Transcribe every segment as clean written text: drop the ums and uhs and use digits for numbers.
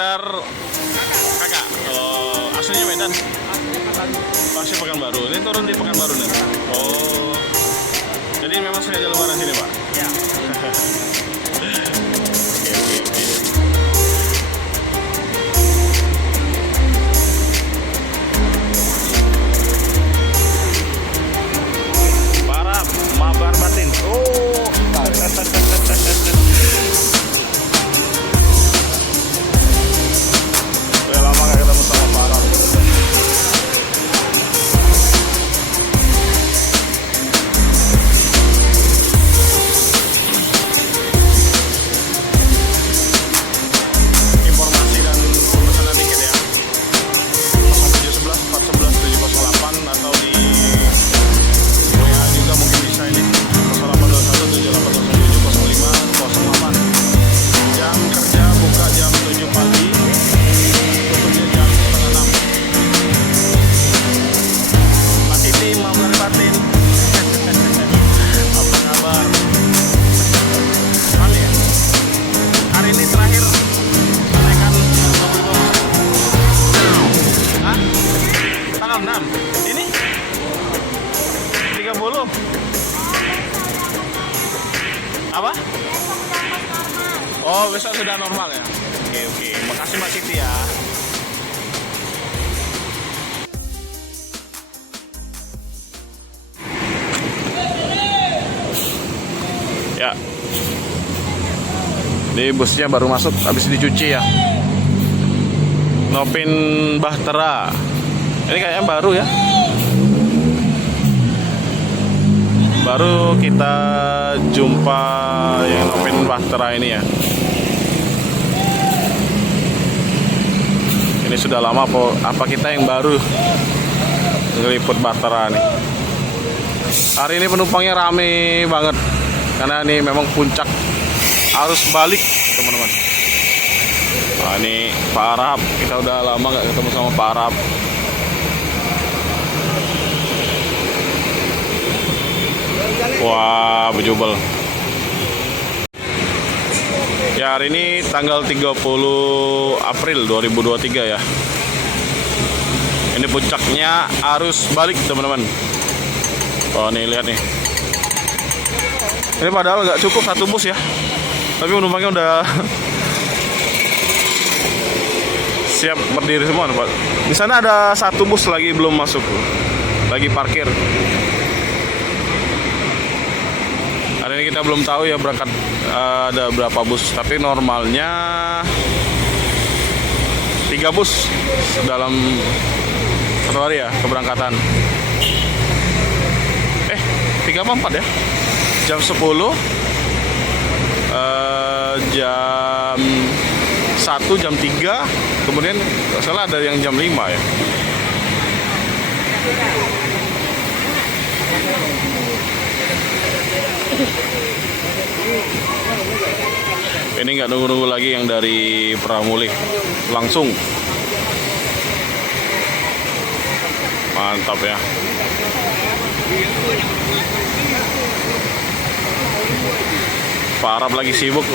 sekitar kakak. Oh, aslinya Medan. Pasti Pekanbaru. Ini turun di Pekanbaru nih. Oh, jadi memang sengaja lebaran sini Pak? Ya. Para mabar batin. Oh. Udah lama gak ketemu sama Farah. Informasi dan pemesanan tiket ya. 0711 411 708 atau di WA juga mungkin bisa ini 0821 7807 05 08. Jam kerja buka jam 7 pagi, tutupnya jam setengah 6. Mbak Siti, mabar batin. Apa kabar? Mana ya? Hari ini terakhir kenaikan mobil. Hah? Tanggal 6? Ini? 30? Apa? Oh, besok sudah normal ya? Oke. Makasih Mbak Siti ya. Ya. Ini busnya baru masuk, habis dicuci ya. Nopin Bahtera. Ini kayaknya baru ya. Baru kita jumpa yang Nopin Bahtera ini ya. Ini sudah lama apa kita yang baru ngeliput Bahtera nih. Hari ini penumpangnya rame banget karena ini memang puncak arus balik teman-teman. Nah, ini Pak Arab, kita udah lama gak ketemu sama Pak Arab. Wah, bejubel. Ya, hari ini tanggal 30 April 2023 ya. Ini puncaknya arus balik teman-teman. Oh, nih lihat nih. Ini padahal nggak cukup satu bus ya, tapi penumpangnya udah siap berdiri semua Pak. Di sana ada satu bus lagi belum masuk, lagi parkir. Hari ini kita belum tahu ya berangkat ada berapa bus, tapi normalnya 3 bus dalam satu hari ya keberangkatan. 3 apa 4 ya? Jam 10, jam 1, jam 3, kemudian salah ada yang jam 5 ya. Ini nggak nunggu-nunggu lagi yang dari Pramulih, langsung. Mantap ya. Pak Arab lagi sibuk.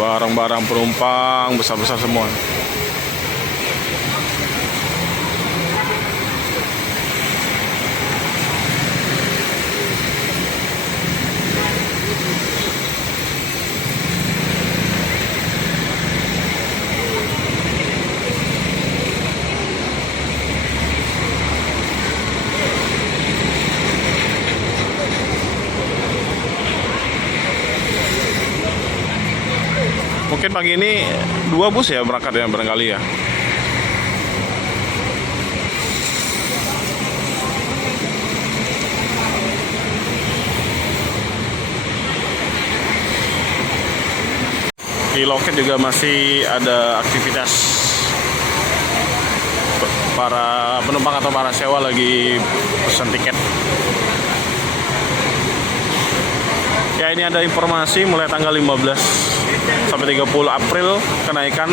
Barang-barang penumpang besar-besar semua. Mungkin pagi ini 2 bus ya berangkat ya barangkali ya. Di loket juga masih ada aktivitas. Para penumpang atau para sewa lagi pesan tiket. Ya, ini ada informasi mulai tanggal 15 sampai 30 April kenaikan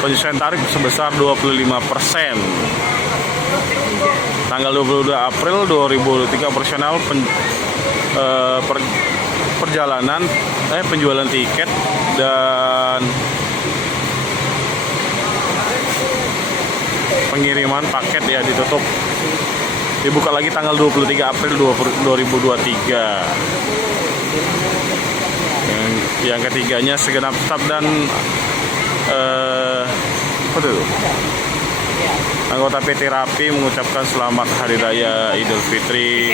penyesuaian tarif sebesar 25%. Tanggal 22 April 2023 operasional perjalanan, penjualan tiket dan pengiriman paket ya ditutup. Dibuka lagi tanggal 23 April 2023. Yang ketiganya segenap staf dan apa itu? Anggota PT Rapi mengucapkan selamat Hari Raya Idul Fitri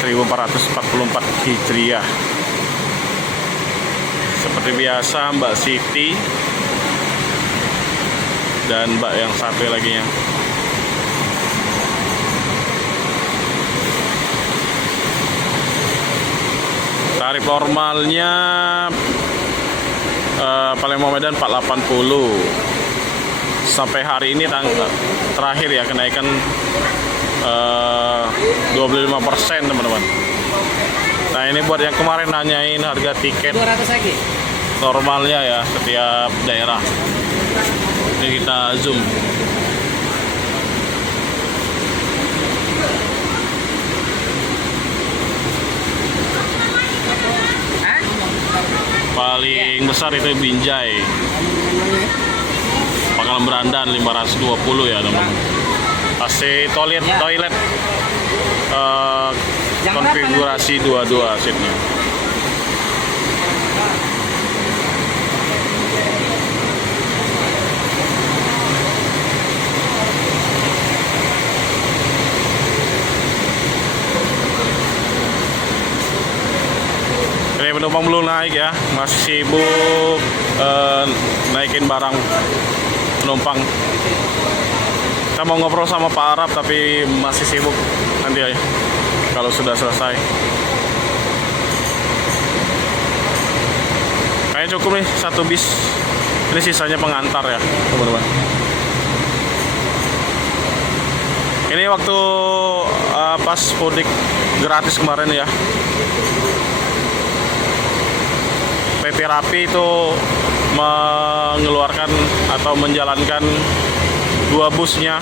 1444 Hijriah. Seperti biasa Mbak Siti dan Mbak yang satu lagi nya. Tarif normalnya Palembang Medan 480. Sampai hari ini terakhir ya kenaikan 25% teman-teman. Nah ini buat yang kemarin nanyain harga tiket 200 lagi normalnya ya setiap daerah. Ini kita zoom. Paling besar itu Binjai, Pangkalan Berandan 520 ya teman-teman. AC toilet konfigurasi 22 seatnya. Ini penumpang belum naik ya, masih sibuk naikin barang penumpang. Kita mau ngobrol sama Pak Arab tapi masih sibuk, nanti aja kalau sudah selesai. Kayaknya cukup nih satu bis. Ini sisanya pengantar ya teman-teman. Ini waktu pas mudik gratis kemarin ya, PT Rapi itu mengeluarkan atau menjalankan 2 busnya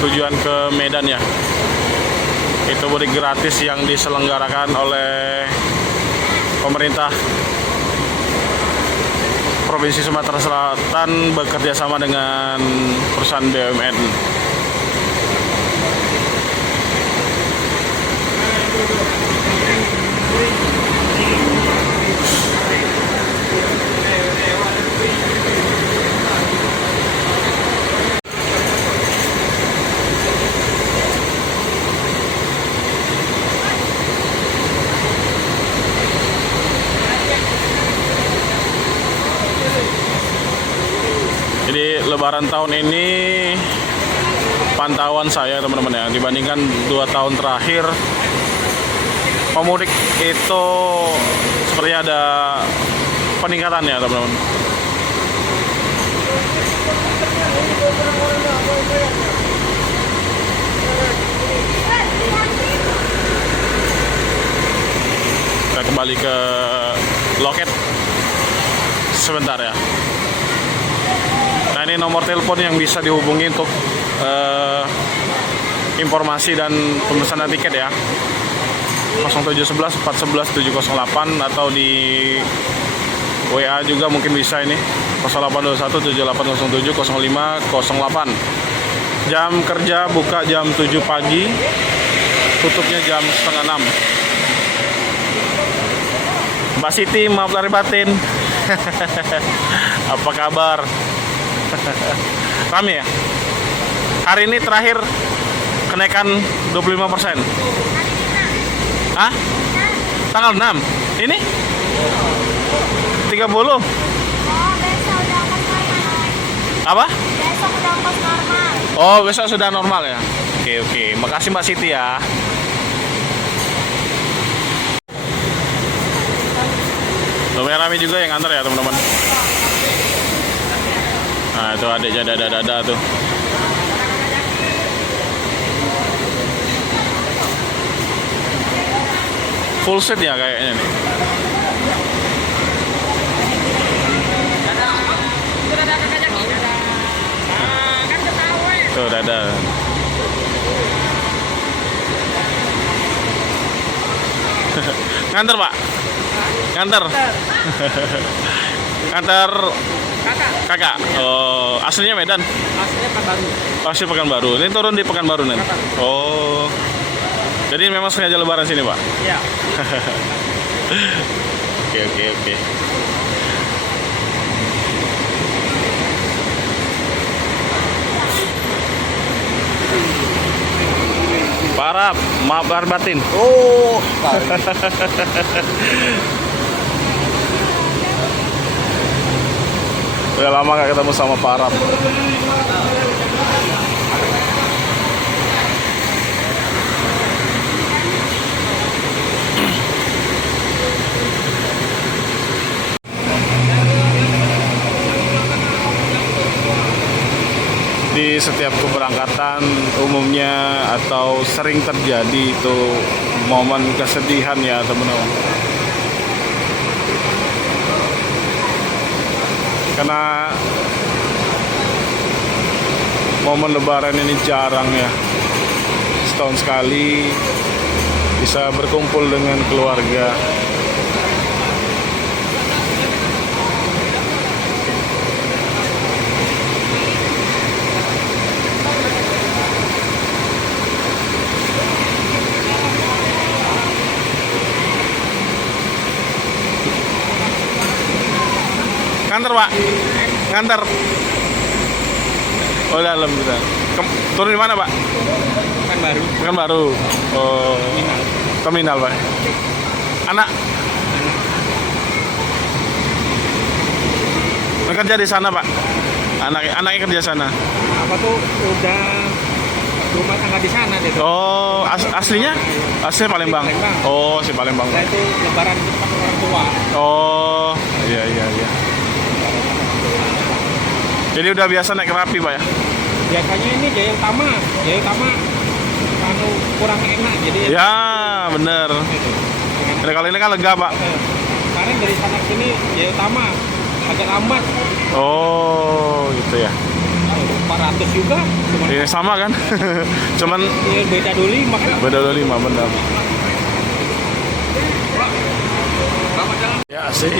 tujuan ke Medan ya. Itu mudik gratis yang diselenggarakan oleh pemerintah Provinsi Sumatera Selatan bekerja sama dengan perusahaan BUMN. Jadi Lebaran tahun ini pantauan saya teman-teman ya, dibandingkan 2 tahun terakhir, pemudik itu seperti ada peningkatan ya teman-teman. Kita kembali ke loket sebentar ya. Nah ini nomor telepon yang bisa dihubungi untuk informasi dan pemesanan tiket ya. 0711 411 708 atau di WA juga mungkin bisa ini 0821 7807 0508. Jam kerja buka jam 7 pagi, tutupnya jam setengah 6. Mbak Siti, maaf lahir batin. Apa kabar? Rame ya? Hari ini terakhir kenaikan 25%. Hah? Tanggal 6? Ini? 30? Oh, besok udah normal. Apa? Besok udah normal. Oh, besok sudah normal ya? Oke. Makasih Mbak Siti ya. Lumayan rame juga yang antar ya teman-teman. Nah itu adiknya dada-dada tuh. Full set ya kayaknya nih. Tuh dada. Nganter Pak? Nganter? Nganter kakak? Oh, aslinya Medan? Aslinya Pekanbaru. Asli Pekanbaru. Ini turun di Pekanbaru nih? Oh. Jadi memang sengaja lebaran sini Pak? Iya. Oke. Parap, maaf lahir batin. Oh, Udah lama gak ketemu sama Parap. Di setiap keberangkatan umumnya atau sering terjadi itu momen kesedihan ya teman-teman. Karena momen lebaran ini jarang ya. Setahun sekali bisa berkumpul dengan keluarga. Nganter Pak? Nganter? Oh dalam kita. Turun di mana Pak? Pekanbaru. Pekanbaru. Oh, terminal Pak. Anak? Kerja di sana Pak? Anaknya kerja sana? Apa tuh udah rumah tangga di sana deh. Oh, aslinya? Aslinya Palembang? Palembang. Oh, si Palembang. Saya itu lebaran di tempat orang tua. Oh, iya. Jadi udah biasa naik Merapi Pak ya? Biasanya ini Jaya Utama anu kurang enak jadi Ya, bener. Jadi kali ini kan lega Pak. kemarin dari sana ke sini Jaya Utama agak lambat. Oh, gitu ya. 400 juga cuma Iya sama kan? Cuman ya, beda dulu maka beda 25 benar. Ya sih.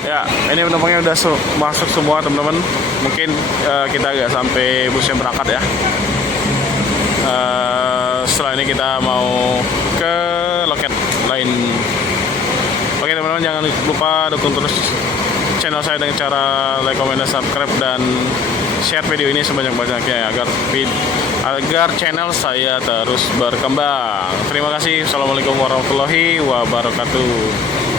Ya, ini penumpangnya udah masuk semua teman-teman. Mungkin kita agak sampai busnya berangkat ya. Setelah ini kita mau ke loket lain. Oke teman-teman, jangan lupa dukung terus channel saya dengan cara like, comment, dan subscribe, dan share video ini sebanyak-banyaknya agar channel saya terus berkembang. Terima kasih. Assalamualaikum warahmatullahi wabarakatuh.